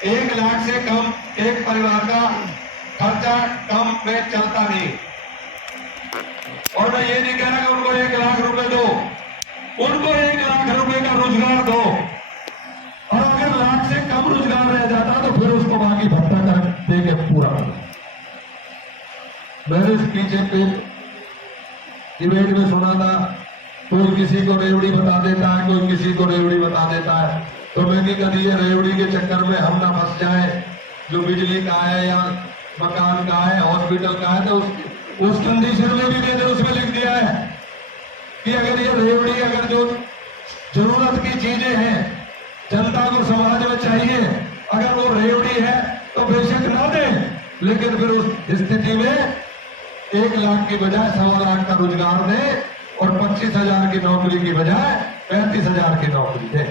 1 लाख से कम एक परिवार का खर्चा कम में चलता नहीं। और मैं ये नहीं कह रहा कि उनको 1 लाख रुपए दो, उनको 1 लाख रुपए का रोजगार दो। और अगर लाख से कम रोजगार रह जाता तो फिर उसको बाकी भत्ता कर दे के पूरा कर। मैंने इस पीछे पे डिबेट में सुना था, कोई किसी को रेवड़ी बता देता है, कोई किसी को रेवड़ी बता देता है। तो मैंने कहा ये रेवड़ी के चक्कर में हम ना फंस जाए, जो बिजली का है या मकान का है, हॉस्पिटल का है, तो उस कंडीशन में भी मैंने उसमें लिख दिया है कि अगर ये रेवड़ी, अगर जो जरूरत की चीजें हैं जनता को समाज में चाहिए, अगर वो रेवड़ी है तो बेशक ना दे, लेकिन फिर उस स्थिति में 1 लाख की बजाय 1.25 लाख का रोजगार दे और 25,000 की नौकरी की बजाय 35,000 की नौकरी दे।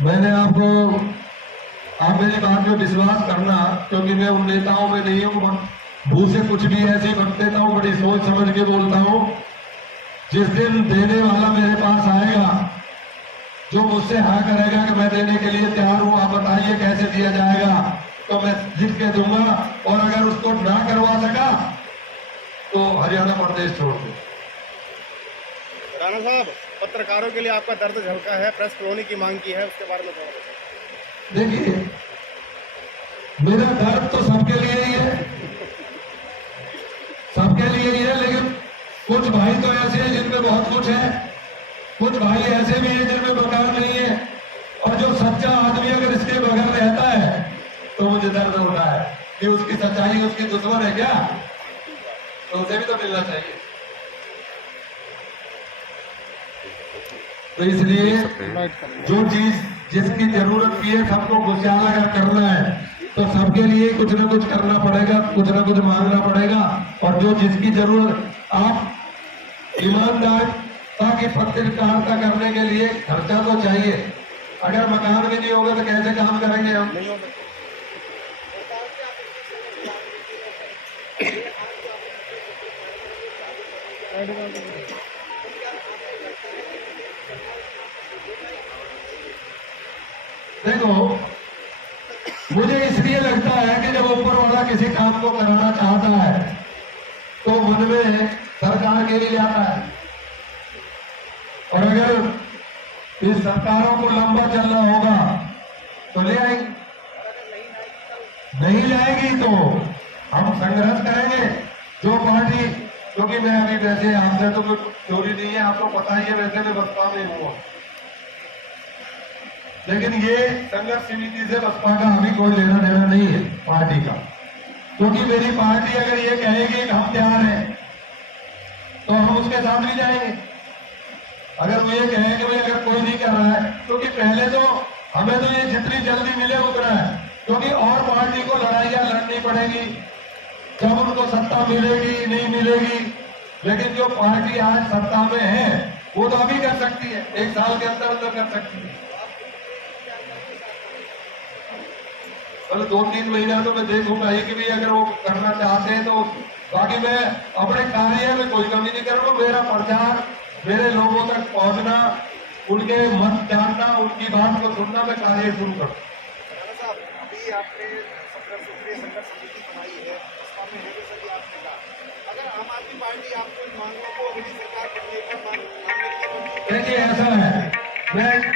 मैंने आपको, आप मेरी बात में विश्वास करना, क्योंकि मैं उन नेताओं में नहीं हूं, मुंह से कुछ भी ऐसे बक देता हूं, बड़ी सोच समझ के बोलता हूं। जिस दिन देने वाला मेरे पास आएगा, जो मुझसे हाँ करेगा कि मैं देने के लिए तैयार हूं, आप बताइए कैसे दिया जाएगा, तो मैं लिख के दूंगा। और अगर उसको ना करवा सका तो हरियाणा प्रदेश छोड़ दो। राणा साहब, पत्रकारों के लिए आपका दर्द झलका है, प्रेस कॉलोनी की मांग की है, उसके बारे में बताओ। देखिए, मेरा दर्द तो सबके लिए ही है, सबके लिए ही है, लेकिन कुछ भाई तो ऐसे हैं जिनमें बहुत कुछ है, कुछ भाई ऐसे भी हैं जिनमें मकान नहीं है। और जो सच्चा आदमी अगर इसके बगैर रहता है तो मुझे दर्द होता है कि उसकी सच्चाई उसकी दुश्मन है क्या, तो उसे भी तो मिलना चाहिए। तो इसलिए जो चीज जिसकी जरूरत की है, सबको खुशहाल अगर करना है तो सबके लिए कुछ ना कुछ करना पड़ेगा, कुछ ना कुछ मांगना पड़ेगा। और जो जिसकी जरूरत, आप ईमानदार की पत्रकारिता करने के लिए खर्चा तो चाहिए। अगर मकान भी नहीं होगा तो कैसे काम करेंगे हम? नहीं होगा। देखो, मुझे इसलिए लगता है कि जब ऊपर वाला किसी काम को कराना चाहता है तो मन में सरकार के लिए आता है। और अगर इस सरकारों को लंबा चलना होगा तो ले आएंगे, नहीं लाएगी तो हम संघर्ष करेंगे। जो पार्टी, क्योंकि मैं अभी वैसे आपसे तो कोई चोरी नहीं है, आपको पता ही है, वैसे मैं बसपा में हूँ, लेकिन ये संघर्ष समिति से बसपा का अभी कोई लेना देना नहीं है पार्टी का। क्योंकि मेरी पार्टी अगर ये कहेगी कि हम तैयार हैं तो हम उसके साथ भी जाएंगे। अगर वो ये कहेंगे भाई अगर कोई नहीं कर रहा है, क्योंकि पहले तो हमें तो ये जितनी जल्दी मिले उतना है, क्योंकि और पार्टी को लड़ाइयां लड़नी पड़ेगी, जब उनको सत्ता मिलेगी नहीं मिलेगी। लेकिन जो पार्टी आज सत्ता में है वो तो अभी कर सकती है, 1 साल के अंदर अंदर कर सकती है। कल 2-3 महीना तो मैं देखूंगा ही कि भी अगर वो करना चाहते हैं तो। बाकी मैं अपने कार्य में कोई कमी नहीं करूंगा। मेरा प्रचार, मेरे लोगों तक पहुंचना, उनके मत जानना, उनकी बात को सुनना, मैं कार्य शुरू करूँ। राणा साहब, अभी आपने संघर्ष समिति बनाई है, बसपा में है, जैसा कि आपने कहा, अगर आम आदमी पार्टी आपको इन मांगों को अगली सरकार बनने का मांगने के लिए, देखिए ऐसा है, मैं